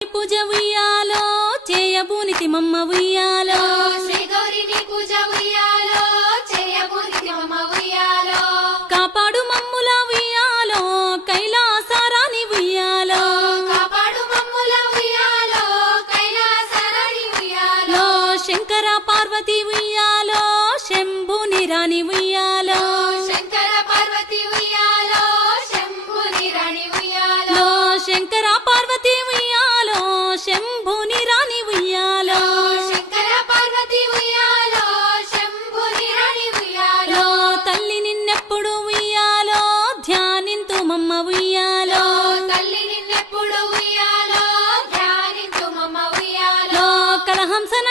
పూజ ఉయ్యాలో చేయబూనితి మమ్మ ఉయ్యాలో శ్రీ గౌరిని పూజ ఉయ్యాలో చేయబూనితి మమ్మ ఉయ్యాలో కాపాడు మమ్ముల ఉయ్యాలో కైలాసరాని ఉయ్యాలో కాపాడు మమ్ముల ఉయ్యాలో కైలాసరాని ఉయ్యాలో శంకర పార్వతి ఉయ్యాలో శంభుని రాణి ఉయ్యాలో శంకర పార్వతి ఉయ్యాలో శంభుని రాణి ఉయ్యాలో శంకర పార్వతి ఉయ్యాలో శంభుని రాణి ఉయ్యాలో శంకర పార్వతి ఉయ్యాలో శంభుని రాణి ఉయ్యాలో తల్లి నిన్నెప్పుడు ఉయ్యాలో ధ్యానింతు మమ్మ ఉయ్యాలో తల్లి నిన్నెప్పుడు ఉయ్యాలో ధ్యానించు మమ్మ ఉయ్యాలో కలహంసన